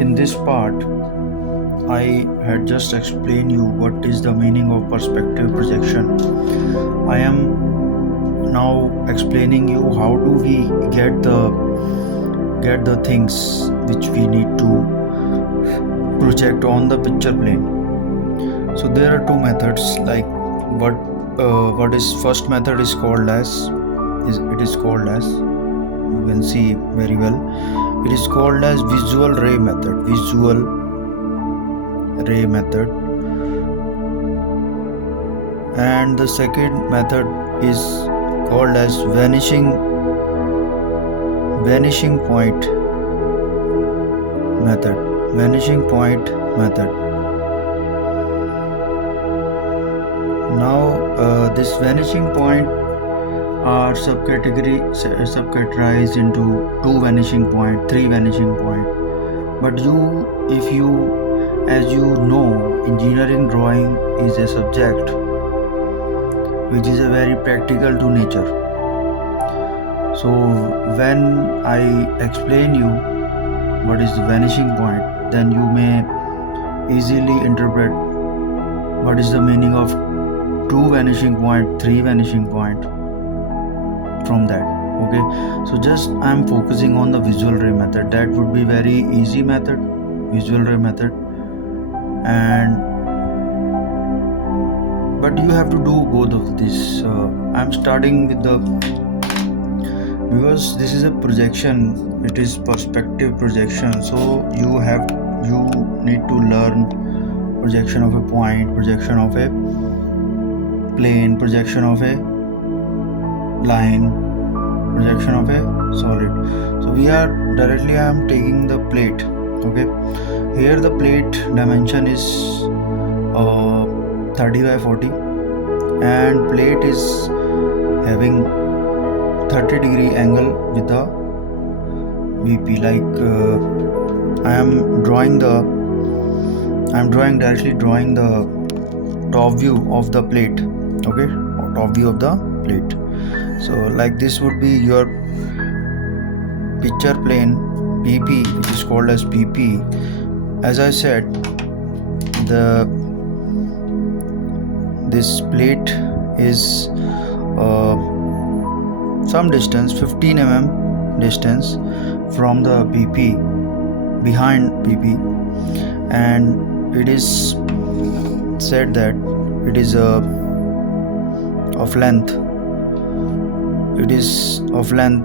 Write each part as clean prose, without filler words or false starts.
in this part, I had just explained you what is the meaning of perspective projection. I am now explaining you how do we get the things which we need to project on the picture plane. So there are two methods. Like what is first method is called as you can see very well, it is called as visual ray method. And the second method is called as vanishing point method. Now this vanishing point are subcategorized into 2 vanishing point, 3 vanishing point. But as you know, engineering drawing is a subject which is a very practical to nature. So when I explain you what is the vanishing point, then you may easily interpret what is the meaning of 2 vanishing point, 3 vanishing point from that. Okay, so just I'm focusing on the visual ray method. That would be very easy method, visual ray method. But you have to do both of this. I'm starting with because this is a projection, it is perspective projection, so you need to learn projection of a point, projection of a plane, projection of a line, projection of a solid. So I am taking the plate. Okay, here the plate dimension is 30 by 40, and plate is having 30-degree angle with the VP. Like I am directly drawing the top view of the plate. Okay, top view of the plate. So like this would be your picture plane PP, which is called as PP. As I said, this plate is some distance, 15 mm distance from the PP, behind PP, and it is said that it is of length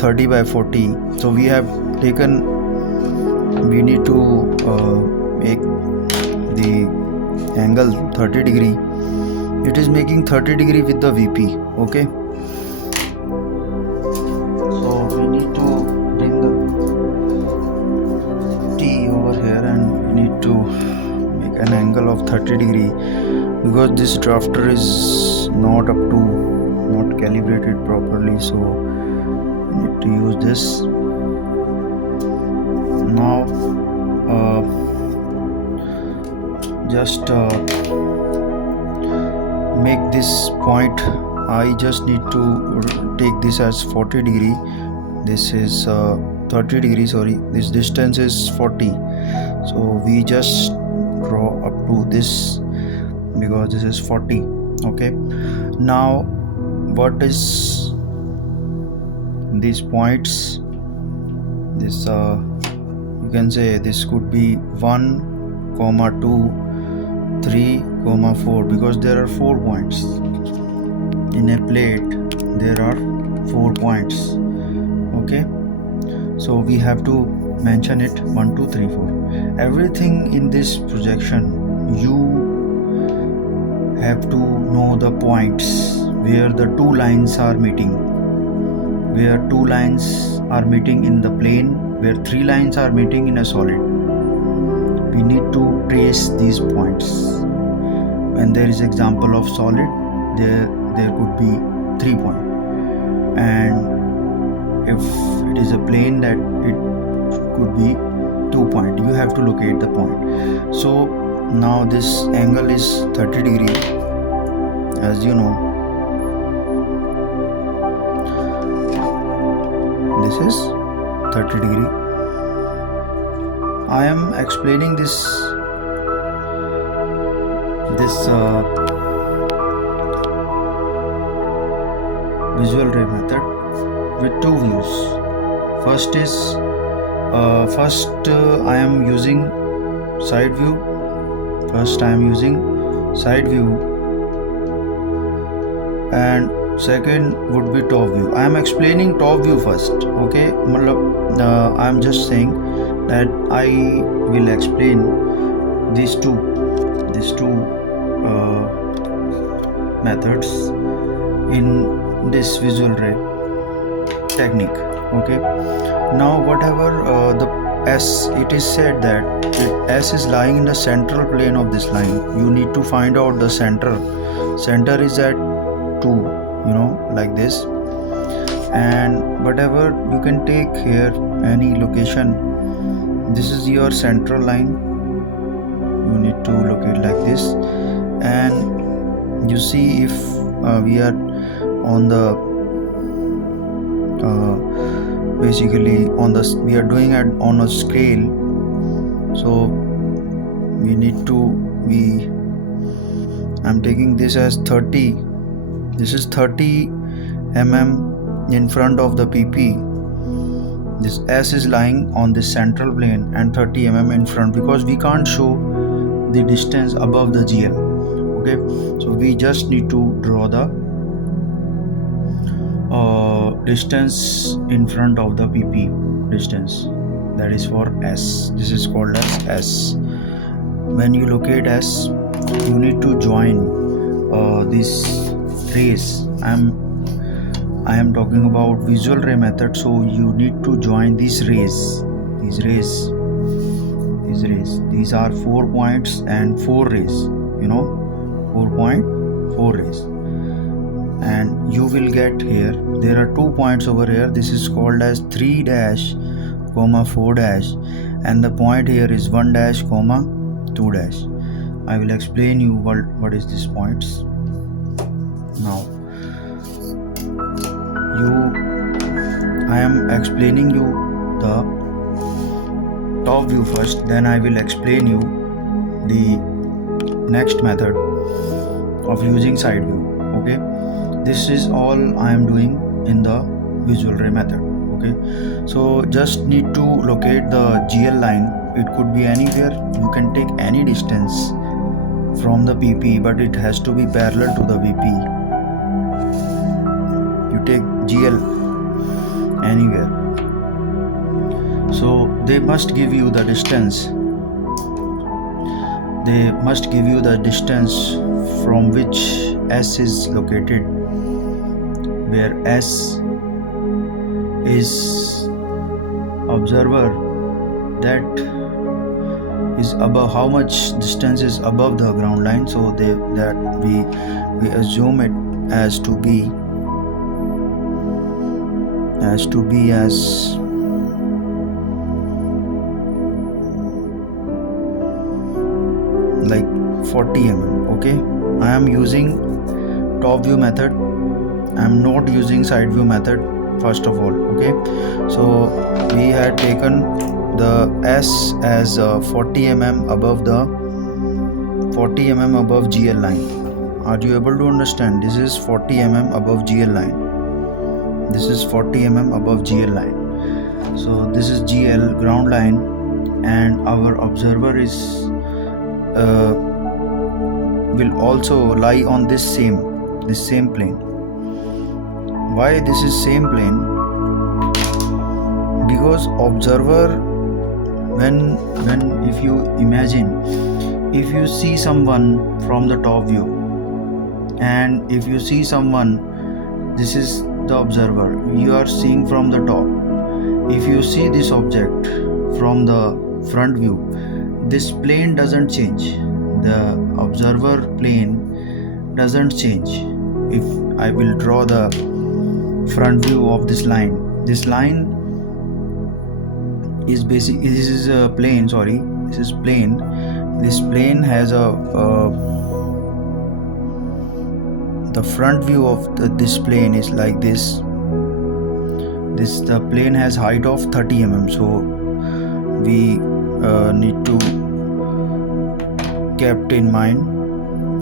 30 by 40. So we need to make the angle 30 degree. It is making 30 degree with the VP. Okay, so we need to bring the T over here, and we need to make an angle of 30 degree because this drafter is not calibrated properly, so we need to use this. Now just make this point. I just need to take this as 40 degree. This is 30 degree, sorry, this distance is 40, so we just draw up to this because this is 40. Okay, now what is these points? This you can say this could be 1, 2, 3, 4, because there are 4 points in a plate. There are 4 points. Okay, so we have to mention it 1, 2, 3, 4. Everything in this projection, you have to know the points where the 2 lines are meeting, where 2 lines are meeting in the plane, where 3 lines are meeting in a solid. We need to trace these points. When there is example of solid, there could be 3 points, and if it is a plane, that it could be 2 points. You have to locate the point. So now this angle is 30 degree, as you know. This is 30 degree. I am explaining this visual ray method with two views. First I am using side view. First I am using side view, and second would be top view. I am explaining top view first. Okay, I am just saying that I will explain these two uh, methods in this visual ray technique. Okay, now whatever the S, it is said that S is lying in the central plane of this line. You need to find out the center is at 2, like this. And whatever, you can take here any location. This is your central line. You need to locate like this, and you see if we are on the basically we are doing it on a scale, so we need to I'm taking this as 30. This is 30 mm in front of the PP. This S is lying on this central plane and 30 mm in front, because we can't show the distance above the GL. Okay, so we just need to draw the distance in front of the PP distance, that is for S. This is called as S. When you locate S, you need to join this rays. I am talking about visual ray method, so you need to join these rays. These are 4 points and 4 rays, 4.4 rays. And you will get here, there are 2 points over here. This is called as 3 dash comma 4 dash, and the point here is 1 dash comma 2 dash. I will explain you what is these points now. I am explaining you the top view first, then I will explain you the next method of using side view. Okay, this is all I am doing in the visual ray method. Okay, so just need to locate the GL line. It could be anywhere. You can take any distance from the PP, but it has to be parallel to the VP. You take GL anywhere, so they must give you the distance. They must give you the distance from which S is located, where S is observer, that is above, how much distance is above the ground line. So we assume it as to be as like 40 mm. Okay, I am using top view method. I am not using side view method first of all. Okay, so we had taken the S as 40 mm above GL line. Are you able to understand? This is 40 mm above GL line. This is 40 mm above GL line. So this is GL ground line, and our observer is will also lie on this same plane. Why this is same plane? Because observer, when if you imagine, if you see someone from the top view, and if you see someone, this is the observer, you are seeing from the top. If you see this object from the front view, this plane doesn't change. The observer plane doesn't change. If I will draw the front view of this line is this is a plane, sorry, this is plane. This plane has the front view of this plane is like this. The plane has height of 30 mm. So need to kept in mind.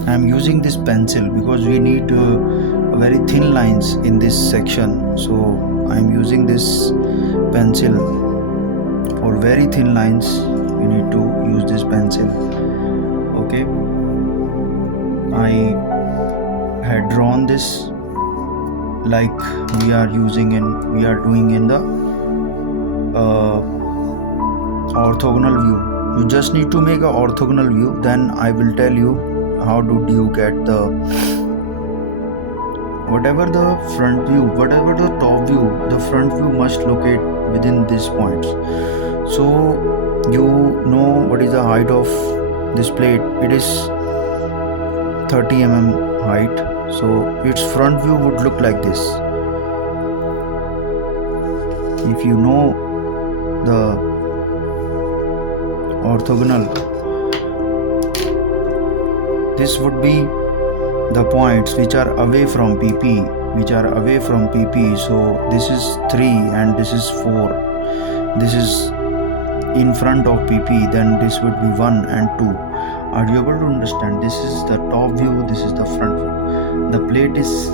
I am using this pencil because we need very thin lines in this section, so I am using this pencil. For very thin lines we need to use this pencil. Okay, I had drawn this like we are doing in the orthogonal view. You just need to make a orthogonal view, then I will tell you how did you get the whatever the front view, whatever the top view, the front view must locate within these points. So you know what is the height of this plate. It is 30 mm height, so its front view would look like this. If you know the orthogonal, this would be the points which are away from PP, so this is 3 and this is 4. This is in front of PP, then this would be 1 and 2. Are you able to understand? This is the top view, this is the front view. The plate is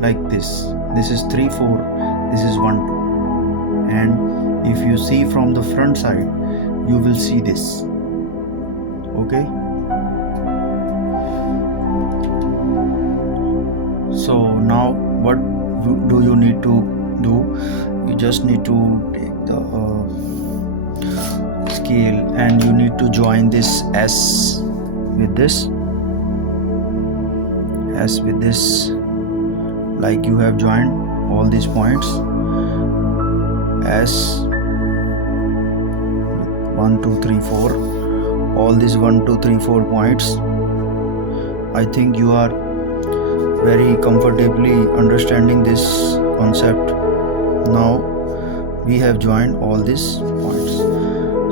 like this. This is 3 4, this is 1 2. And if you see from the front side, you will see this. Okay, so now what do you need to do? You just need to take the scale and you need to join this S with this, like you have joined all these points. S 1 2 3 4, all these 1 2 3 4 points. I think you are very comfortably understanding this concept. Now we have joined all these points.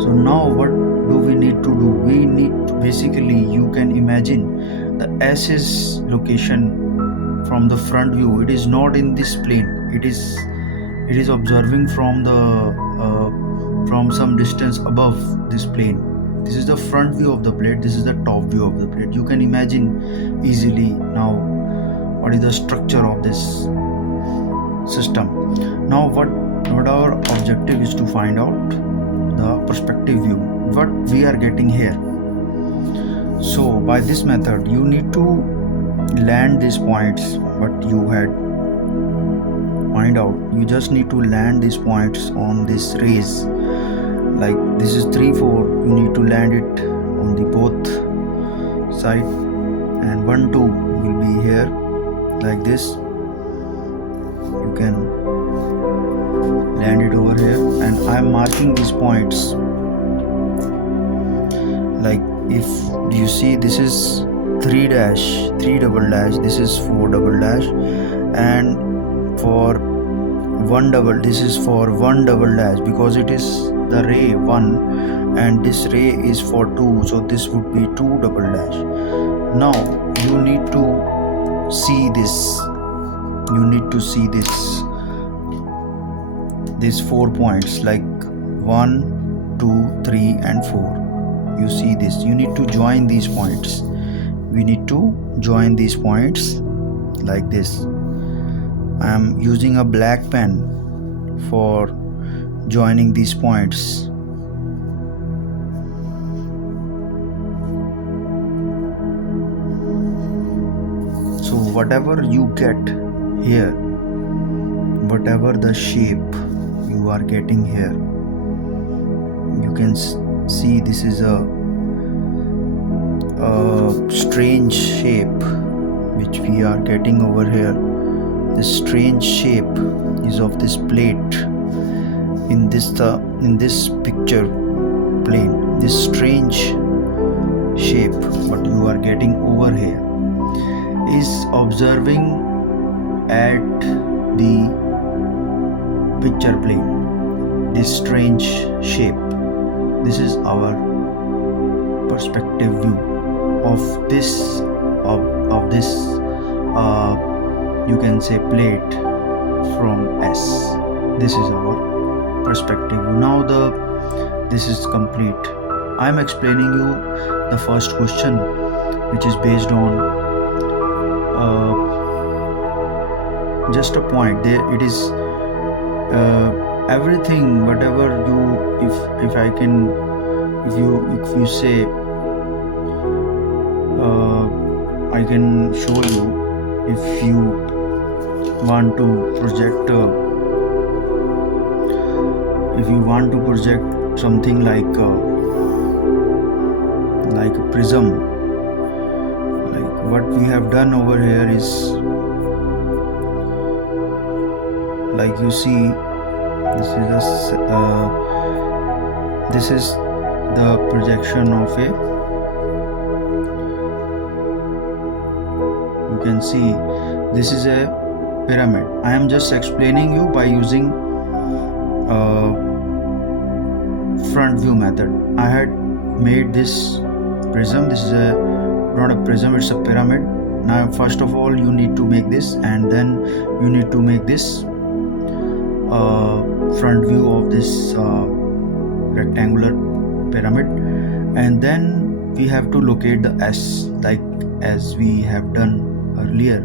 So now what do we need to do? We need basically, you can imagine the S's location from the front view. It is not in this plane. It is observing from the from some distance above this plane. This is the front view of the plate, this is the top view of the plate. You can imagine easily now what is the structure of this system. Now what our objective is to find out the perspective view, what we are getting here. So by this method you need to land these points, but you had find out, you just need to land these points on this rays. Like this is 3 4, you need to land it on the both side, and 1 2 will be here like this. You can land it over here, and I am marking these points. Like if you see, this is 3 dash, 3 double dash, this is 4 double dash, and for 1 double, this is for 1 double dash, because it is the ray 1 and this ray is for 2, so this would be 2 double dash. Now you need to see this, you need to see these 4 points, like 1 2 3 and 4. You see this, you need to join these points. We need to join these points like this. I am using a black pen for joining these points. So whatever you get here, whatever the shape you are getting here, you can see this is a strange shape which we are getting over here. This strange shape is of this plate in this picture plane. This strange shape what you are getting over here is observing at the picture plane. This strange shape, this is our perspective view of this you can say plate from S. This is our perspective. Now the this is complete. I am explaining you the first question, which is based on just a point. There it is. Everything, whatever you, if I can, if you say, I can show you. If you want to project, something like a prism, like what we have done over here is, like you see, this is the projection of a, you can see this is a pyramid. I am just explaining you by using front view method. I had made this prism. This is not a prism, it's a pyramid. Now first of all you need to make this, and then you need to make this front view of this rectangular pyramid, and then we have to locate the S, like as we have done earlier,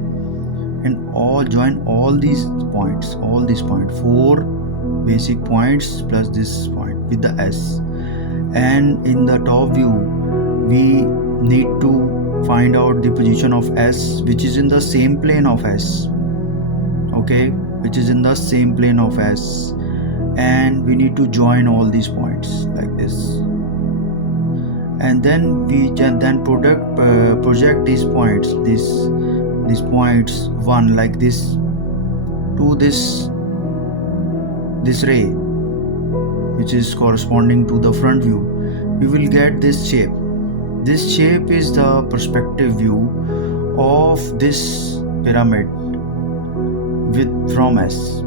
and join all these points, 4 basic points plus this point with the S. And in the top view we need to find out the position of S, which is in the same plane of S, okay, which is in the same plane of S, and we need to join all these points like this, and then we can then project these points, these points one like this to this ray, which is corresponding to the front view. We will get this shape. This shape is the perspective view of this pyramid from S.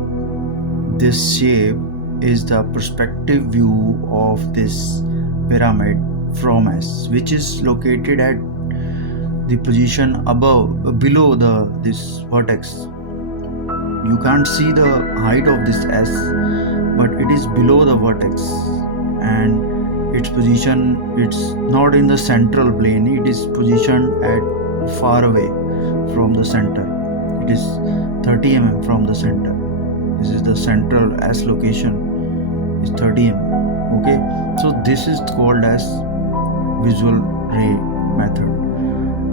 This shape is the perspective view of this pyramid from S, which is located at the position below this vertex. You can't see the height of this S, but it is below the vertex, and its position, it's not in the central plane, it is positioned at far away from the center. It is 30 mm from the center. This is the central S location is 30 mm. Okay, so this is called as visual ray method,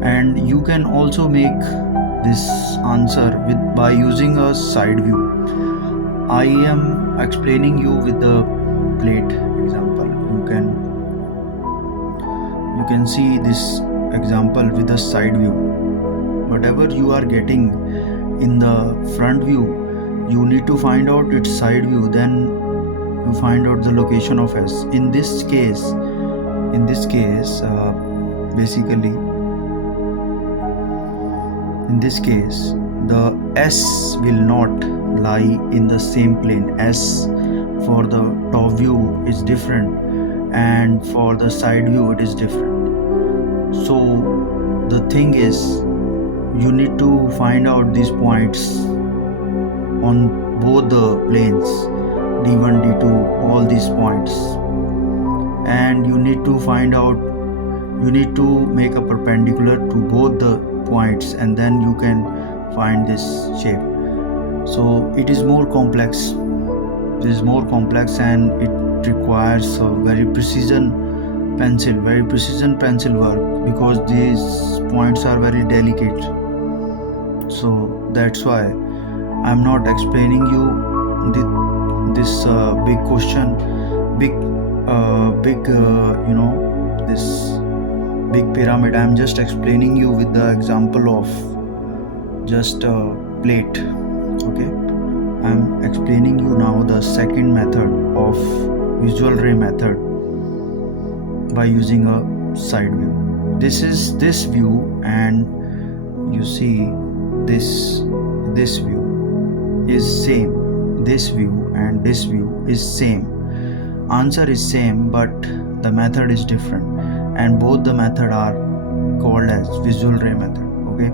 and you can also make this answer by using a side view. I am explaining you with the plate example. You can see this example with the side view. Whatever you are getting in the front view, you need to find out its side view, then you find out the location of S. In this case, basically, in this case, the S will not lie in the same plane. S for the top view is different, and for the side view it is different. So the thing is, you need to find out these points on both the planes, D1, D2, all these points, and you need to make a perpendicular to both the points, and then you can find this shape. So it is more complex. And it requires a very precision pencil work, because these points are very delicate. So that's why I'm not explaining you this big question, this big pyramid. I'm just explaining you with the example of just a plate. Okay, I'm explaining you now the second method of visual ray method by using a side view. This is this view, and you see this view is same. This view and this view is same. Answer is same, but the method is different, and both the method are called as visual ray method. Okay,